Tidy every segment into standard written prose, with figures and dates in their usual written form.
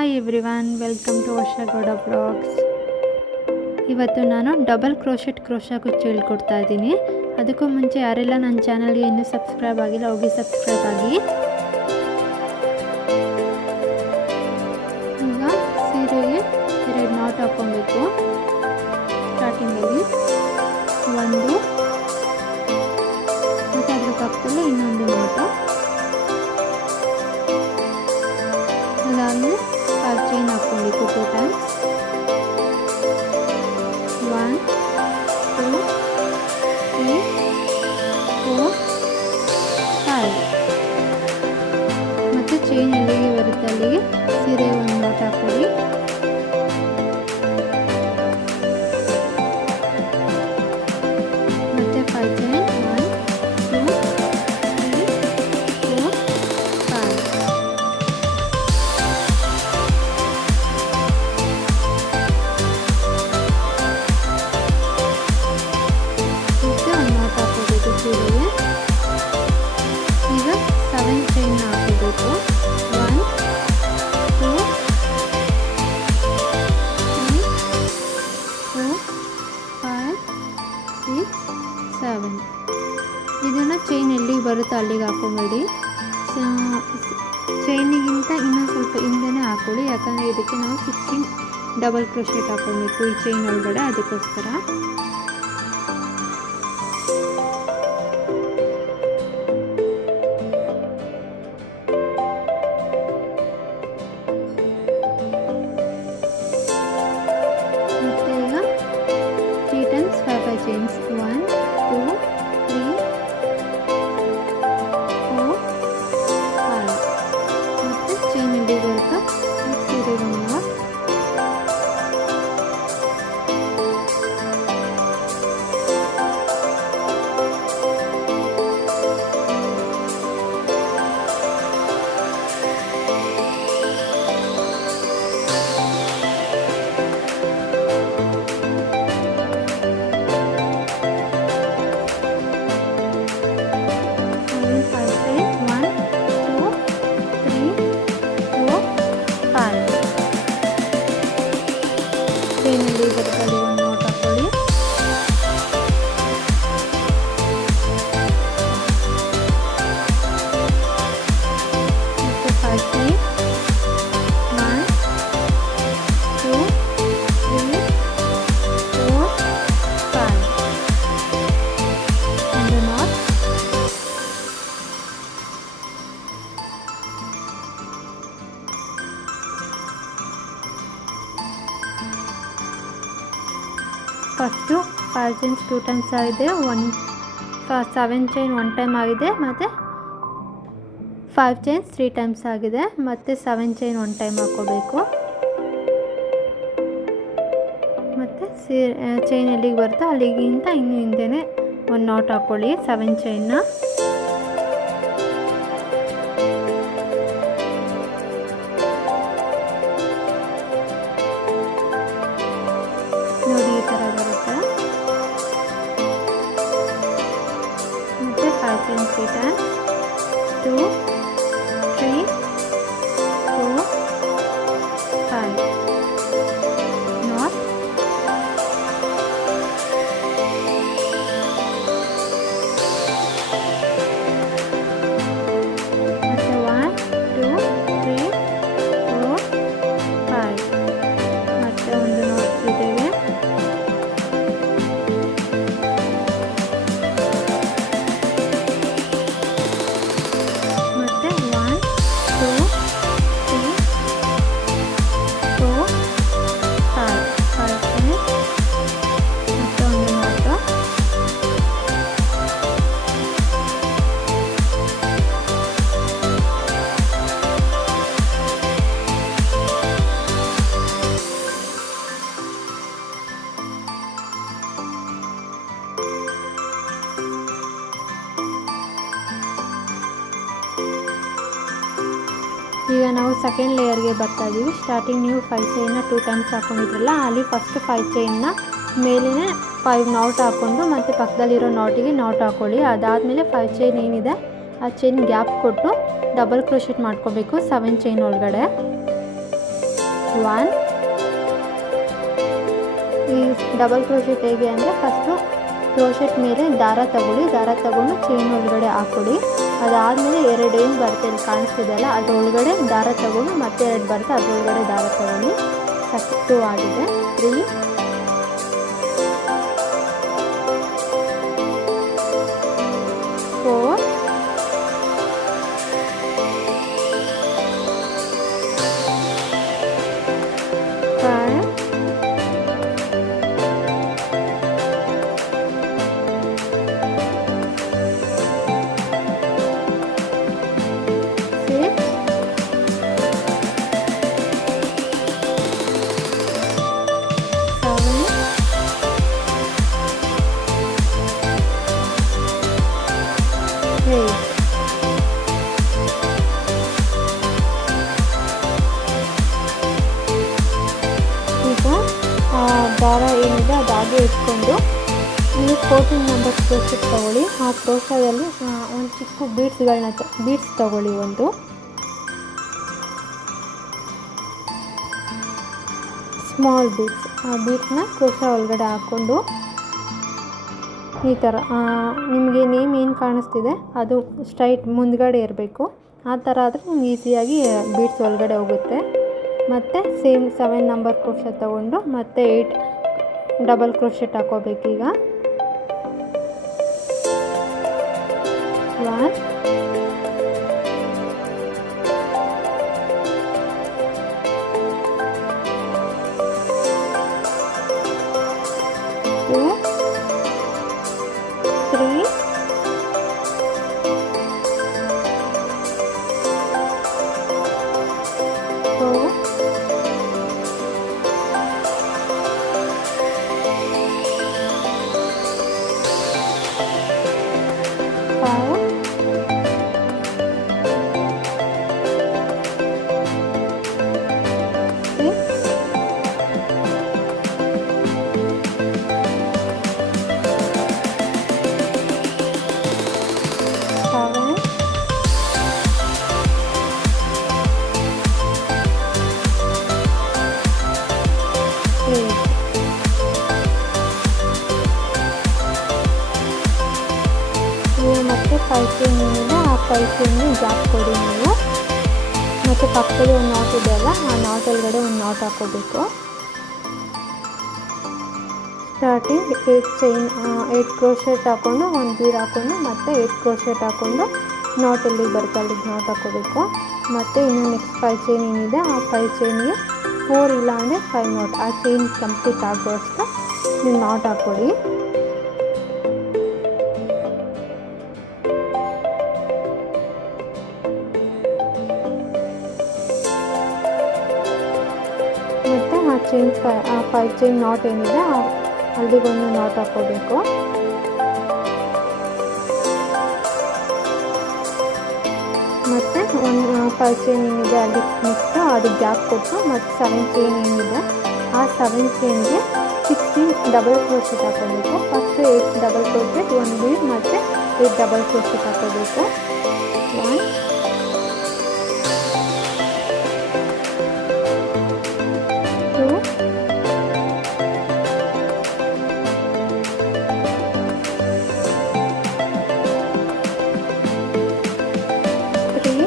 Hi everyone, welcome to Varsha Gowda blogs. ಇವತ್ತು ನಾನು double crochet ಕುಚ್ಚು ಹೇಳ್ಕೊಡ್ತಾ ಇದ್ದೀನಿ. ಅದಕ್ಕೂ ಮುಂಚೆ ಯಾರೆಲ್ಲ ನನ್ನ ಚಾನಲ್ಗೆ ಇನ್ನೂ ಸಬ್ಸ್ಕ್ರೈಬ್ ಆಗಿಲ್ಲ ಹೋಗಿ ಸಬ್ಸ್ಕ್ರೈಬ್ ಆಗಿ. ಈಗ ಸೀರೆಗೆ 2 ನಾಟ್ ಹಾಕ್ಕೊಬೇಕು. ಸ್ಟಾರ್ಟಿಂಗಲ್ಲಿ ಒಂದು ಮತ್ತು ಅದ್ರ ಪಕ್ಕದಲ್ಲಿ ಇನ್ನೊಂದು ನಾಟು. ಅದಾದಮೇಲೆ ಚೈನ್ ಹಾಕ್ಕೊಬೇಕು 2 ಟೈಮ್ಸ್. 1 2 3 4 5. ಮತ್ತು ಚೈನ್ ಎಲ್ಲಿಗೆ ಬರುತ್ತೆ ಅಲ್ಲಿಗೆ ಸೀರೆ ಒಂದು ನಾಟ್ ಹಾಕ್ಕೊಳ್ಳಿ. ಮತ್ತು 5 ಚೈನ್ 1 2 3 4 5. ಈಗ 7 ಚೈನ್ ಹಾಕಬೇಕು. 1 2 3 4 5 6 7. ಇದನ್ನು ಚೈನ್ ಎಲ್ಲಿಗೆ ಬರುತ್ತೋ ಅಲ್ಲಿಗೆ ಹಾಕೋಬೇಡಿ. ಚೈನಿಗಿಂತ ಇನ್ನೊಂದು ಸ್ವಲ್ಪ ಹಿಂದೆನೇ ಹಾಕೊಳ್ಳಿ, ಯಾಕಂದರೆ ಇದಕ್ಕೆ ನಾವು 16 ಡಬಲ್ ಕ್ರೋಶೆಟ್ ಹಾಕೋಬೇಕು ಈ ಚೈನ್ ಒಳಗಡೆ, ಅದಕ್ಕೋಸ್ಕರ. ಮತ್ತು ಈಗ 3 times 5 chains 1 2 3 4 5. ಮತ್ತು ಚೈನ್ ಎಲ್ಲಿ ಬರುತ್ತಾ ಸೀರೆ ಒಂದು ಚೈನಲ್ಲಿ ಬರುತ್ತಲ್ಲಿ ಒಂದು ನೋಟ್ ಹಾಕೊಳ್ಳಿ. ಮತ್ತು 5 ಚೈನ್ 1 2 3 4 5 ಒಂದು ನಾಟ್. ಫಸ್ಟು 5 ಚೈನ್ಸ್ 2 ಟೈಮ್ಸ್ ಆಗಿದೆ, 7 ಚೈನ್ 1 ಟೈಮ್ ಆಗಿದೆ, ಮತ್ತು 5 ಚೈನ್ಸ್ 3 ಟೈಮ್ಸ್ ಆಗಿದೆ, ಮತ್ತು 7 ಚೈನ್ 1 ಟೈಮ್ ಹಾಕ್ಕೋಬೇಕು. ಮತ್ತು ಚೈನ್ ಎಲ್ಲಿಗೆ ಬರುತ್ತೋ ಅಲ್ಲಿಗಿಂತ ಇನ್ನೂ ಹಿಂದೆನೇ ಒಂದು ನಾಟ್ ಹಾಕ್ಕೊಳ್ಳಿ 7 ಚೈನ್ನ. ನೋಡಿ ಈ ಥರ ಬರುತ್ತೆ. ಮತ್ತು 5 ಚೈನ್ 3 ಟೈಮ್ಸ್ 2 3 4 5 ನಾಟ್. ಮತ್ತು 1 2 3 4 5 ಮತ್ತು ಒಂದು ನಾಟ್ ಜೊತೆಗೆ. ಮತ್ತು 1 2 3 4 5 ಚೈನ್ ಮತ್ತು ಒಂದು ನಾಟು. ಈಗ ನಾವು ಸೆಕೆಂಡ್ ಲೇಯರ್ಗೆ ಬರ್ತಾ ಇದ್ದೀವಿ. ಸ್ಟಾರ್ಟಿಂಗ್ ನೀವು 5 ಚೈನ್ನ 2 ಟೈಮ್ಸ್ ಹಾಕ್ಕೊಂಡಿದ್ರಲ್ಲ, ಅಲ್ಲಿ ಫಸ್ಟ್ 5 ಚೈನ್ನ ಮೇಲಿನೇ 5 ನಾಟ್ ಹಾಕ್ಕೊಂಡು ಮತ್ತು ಪಕ್ಕದಲ್ಲಿರೋ ನಾಟಿಗೆ ನಾಟ್ ಹಾಕ್ಕೊಳ್ಳಿ. ಅದಾದಮೇಲೆ 5 ಚೈನ್ ಏನಿದೆ ಆ ಚೈನ್ ಗ್ಯಾಪ್ ಕೊಟ್ಟು ಡಬಲ್ ಕ್ರೋಶೆಟ್ ಮಾಡ್ಕೋಬೇಕು 7 ಚೈನ್ ಒಳಗಡೆ. 1. ಈ ಡಬಲ್ ಕ್ರೋಶೆಟ್ ಹೇಗೆ ಅಂದರೆ ಫಸ್ಟು ಕ್ರೋಶೆಟ್ ಮೇಲೆ ದಾರ ತಗೊಂಡು ಚೈನ್ ಒಳಗಡೆ ಹಾಕ್ಕೊಡಿ. ಅದಾದಮೇಲೆ 2 ಏನು ಬರುತ್ತೆ ಇಲ್ಲಿ ಕಾಣಿಸ್ತಿದೆಯಲ್ಲ ಅದು ಒಳಗಡೆ ದಾರ ತಗೊಂಡು ಮತ್ತೆ 2 ಬರುತ್ತೆ ಅದರೊಳಗಡೆ ದಾರ ತಗೊಳ್ಳಿ. 2 ಆಗಿದೆ. 3 4 5 ದಾರ ಏನಿದೆ ಅದು ಹಾಗೆ ಇಟ್ಕೊಂಡು ನೀವು 14 ನಂಬರ್ ಕ್ರೋಶೆಟ್ ತಗೊಳ್ಳಿ. ಆ ಕ್ರೋಶದಲ್ಲಿ ಒಂದು ಚಿಕ್ಕ ಬೀಡ್ಸ್ ತಗೊಳ್ಳಿ. ಒಂದು ಸ್ಮಾಲ್ ಬೀಡ್ಸ್, ಆ ಬೀಡ್ಸ್ನ ಕ್ರೋಶ ಒಳಗಡೆ ಹಾಕ್ಕೊಂಡು ಈ ಥರ ನಿಮಗೆ ನೇಮ್ ಏನು ಕಾಣಿಸ್ತಿದೆ ಅದು ಸ್ಟ್ರೈಟ್ ಮುಂದ್ಗಡೆ ಇರಬೇಕು. ಆ ಥರ ಆದರೆ ನಿಮ್ಗೆ ಈಸಿಯಾಗಿ ಬೀಡ್ಸ್ ಒಳಗಡೆ ಹೋಗುತ್ತೆ. ಮತ್ತು ಸೇಮ್ 7 ನಂಬರ್ ಕ್ರೋಶೆಟ್ ತಗೊಂಡು ಮತ್ತೆ 8 ಡಬಲ್ ಕ್ರೋಶೆಟ್ ಹಾಕೋಬೇಕೀಗ. 1 2 3 4 ಮತ್ತು 5 ಚೈನ್ ಏನಿದೆ ಆ 5 ಚೈನ್ ಗ್ಯಾಪ್ ಕೊಡಿ ನೀವು. ಮತ್ತು ಪಕ್ಕದಲ್ಲಿ ಒಂದು ನಾಟ್ ಇದೆಯಲ್ಲ ಆ ನಾಟ್ ಒಳಗಡೆ ಒಂದು ನಾಟ್ ಹಾಕೋಬೇಕು. ಸ್ಟಾರ್ಟಿಂಗ್ 8 ಕ್ರೋಶೆಟ್ ಹಾಕ್ಕೊಂಡು ಒಂದು ಬೀಡ್ ಹಾಕ್ಕೊಂಡು ಮತ್ತೆ 8 ಕ್ರೋಶೆಟ್ ಹಾಕ್ಕೊಂಡು ನಾಟಲ್ಲಿ ಬರ್ತಲ್ಲಿ ನಾಟ್ ಹಾಕೋಬೇಕು. ಮತ್ತು ಇನ್ನು ನೆಕ್ಸ್ಟ್ 5 ಚೈನ್ ಏನಿದೆ ಆ 5 ಚೈನ್ಗೆ 4 ಇಲ್ಲ ಅಂದರೆ 5 ನಾಟ್, ಆ ಚೈನ್ ಕಂಪ್ಲೀಟ್ ಆಗೋಷ್ಟು ನೀವು ನಾಟ್ ಹಾಕ್ಕೊಡಿ. ಮತ್ತು ಆ 5 ಚೈನ್ ನಾಟ್ ಏನಿದೆ ಅಲ್ಲಿಗೊಂದು ನಾಟ್ ಹಾಕ್ಕೋಬೇಕು. ಮತ್ತು ಒಂದು 5 ಚೈನ್ ಏನಿದೆ ಅಲ್ಲಿ ನೆಕ್ಸ್ಟು ಅದು ಗ್ಯಾಪ್ ಕೊಟ್ಟು ಮತ್ತು 7 ಚೈನ್ ಏನಿದೆ ಆ 7 ಚೈನ್ಗೆ 16 ಡಬಲ್ ಕ್ರೋಶೆಟ್ ಹಾಕೋಬೇಕು. ಫಸ್ಟು 8 ಡಬಲ್ ಕ್ರೋಶೆಟ್, 1 ಬೀಡ್ ಮತ್ತು 8 ಡಬಲ್ ಕ್ರೋಶೆಟ್ ಹಾಕೋಬೇಕು. 1 2 3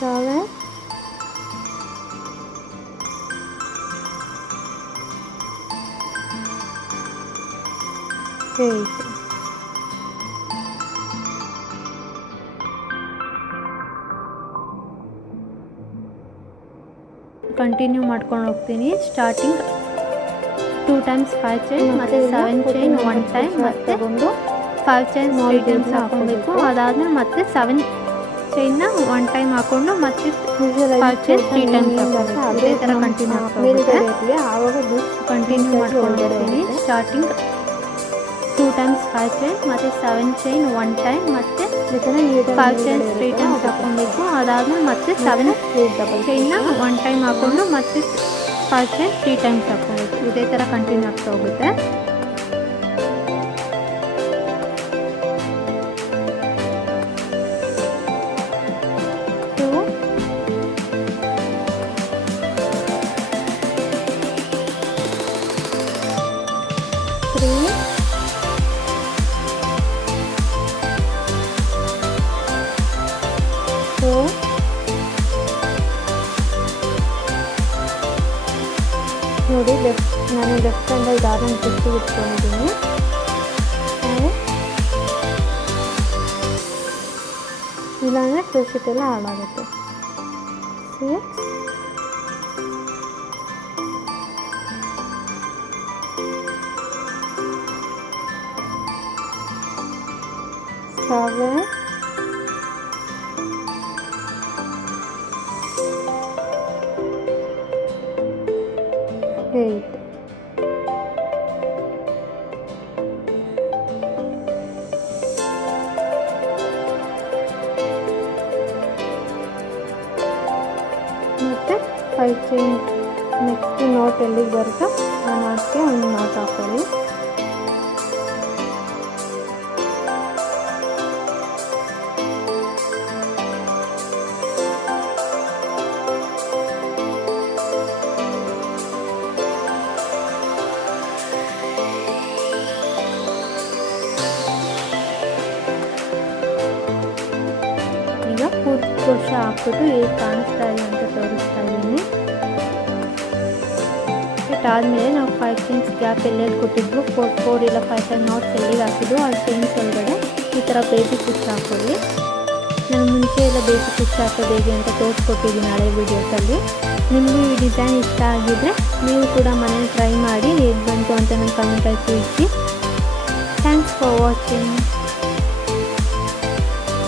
4 8. ಕಂಟಿನ್ಯೂ ಮಾಡ್ಕೊಂಡು ಹೋಗ್ತೀನಿ. ಸ್ಟಾರ್ಟಿಂಗ್ 2 ಟೈಮ್ಸ್ 5 ಚೈನ್ ಮತ್ತು 7 ಚೈನ್ 1 ಟೈಮ್ ಮತ್ತು 5 ಚೈನ್ 3 ಟೈಮ್ಸ್ ಹಾಕೊಬೇಕು. ಅದಾದ್ಮೇಲೆ ಮತ್ತೆ 7 ಚೈನ್ನ 1 ಟೈಮ್ ಹಾಕೊಂಡು ಮತ್ತೆ 5 ಚೈನ್ 3 ಟೈಮ್ಸ್ ಹಾಕೋಬೇಕು. ಅದೇ ಥರ ಕಂಟಿನ್ಯೂ ಮಾಡ್ಕೊಂಡು ಹೋಗ್ತೀನಿ. ಸ್ಟಾರ್ಟಿಂಗ್ 2 ಟೈಮ್ಸ್ 5 ಚೈನ್ ಮತ್ತು 7 ಚೈನ್ 1 ಟೈಮ್ ಮತ್ತು 5 ಚೈನ್ 3 ಟೈಮ್ಸ್ ಹಾಕ್ಕೊಬೇಕು. ಅದಾದಮೇಲೆ ಮತ್ತೆ 7 ಚೈನ್ನ 1 ಟೈಮ್ ಹಾಕ್ಕೊಂಡು ಮತ್ತೆ 5 ಚೈನ್ 3 ಟೈಮ್ಸ್ ಹಾಕ್ಕೊಬೇಕು. ಇದೇ ಥರ ಕಂಟಿನ್ಯೂ ಆಗ್ತಾ ಹೋಗುತ್ತೆ. ನೋಡಿ ನಾನು ಲೆಫ್ಟ್ ಹ್ಯಾಂಡಲ್ಲಿ ದಾರನ ಬಿಟ್ಟು ಇಟ್ಕೊಂಡಿದ್ದೀನಿ. ಇಲ್ಲಾಂದರೆ ಟೂಶೀಟ್ ಎಲ್ಲ ಹಾಳಾಗುತ್ತೆ. 6 7 8 ಮತ್ತು 5 ಚೈನ್. ನೆಕ್ಸ್ಟ್ ನೋಟ್ ಎಲ್ಲಿಗೆ ಬರುತ್ತೋ ಆ ನಾಟ್ಗೆ ಒಂದು ನಾಟ್ ಹಾಕೊಳ್ಳಿ. ಈಗ ಪೂರ್ತಿ ಕ್ರೋಶ ಹಾಕ್ಬಿಟ್ಟು ಹೇಗೆ ಕಾಣಿಸ್ತಾ ಇದೆ ಅಂತ ತೋರಿಸ್ತಾ ಇದ್ದೀನಿ. ಇಷ್ಟಾದಮೇಲೆ ನಾವು 5 ಚೈನ್ಸ್ ಗ್ಯಾಪ್ ಎಲ್ಲೆಲ್ಲಿ ಕೊಟ್ಟಿದ್ವು 4 ಇಲ್ಲ 5 ನಾಟ್ಸ್ ಎಲ್ಲಿಗೆ ಹಾಕಿದ್ವು ಆ ಚೈನ್ಸ್ ಒಳಗಡೆ ಈ ಥರ ಬೇಸಿಕ್ ಕುಚ್ಚು ಹಾಕ್ಕೊಳ್ಳಿ. ನಾನು ಮುಂಚೆ ಎಲ್ಲ ಬೇಸಿಕ್ ಕುಚ್ಚು ಹಾಕೋದು ಹೇಗೆ ಅಂತ ತೋರಿಸ್ಕೊಟ್ಟಿದ್ದೀನಿ ಹಳೆ ವೀಡಿಯೋಸಲ್ಲಿ. ನಿಮಗೂ ಈ ಡಿಸೈನ್ ಇಷ್ಟ ಆಗಿದ್ದರೆ ನೀವು ಕೂಡ ಮನೇಲಿ ಟ್ರೈ ಮಾಡಿ ಹೇಗೆ ಬಂತು ಅಂತ ನನ್ನ ಕಮೆಂಟಲ್ಲಿ ತಿಳಿಸಿ. Thanks for watching.